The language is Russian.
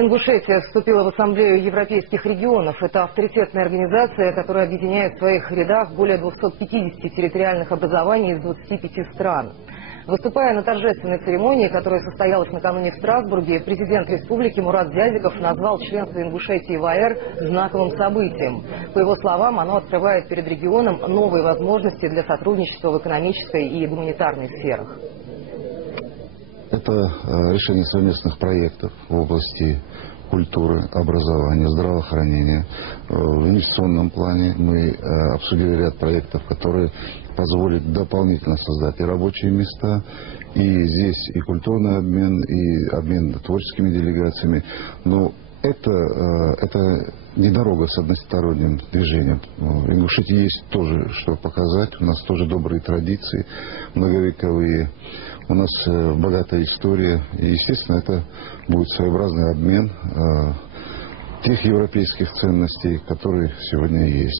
Ингушетия вступила в Ассамблею европейских регионов. Это авторитетная организация, которая объединяет в своих рядах более 250 территориальных образований из 25 стран. Выступая на торжественной церемонии, которая состоялась накануне в Страсбурге, президент республики Мурат Зязиков назвал членство Ингушетии в АЭР знаковым событием. По его словам, оно открывает перед регионом новые возможности для сотрудничества в экономической и гуманитарной сферах. Это решение совместных проектов в области культуры, образования, здравоохранения. В инвестиционном плане мы обсудили ряд проектов, которые позволят дополнительно создать и рабочие места, и здесь и культурный обмен, и обмен творческими делегациями. Но это не дорога с односторонним движением. В Ингушетии есть тоже что показать. У нас тоже добрые традиции, многовековые. У нас богатая история. И, естественно, это будет своеобразный обмен тех европейских ценностей, которые сегодня есть.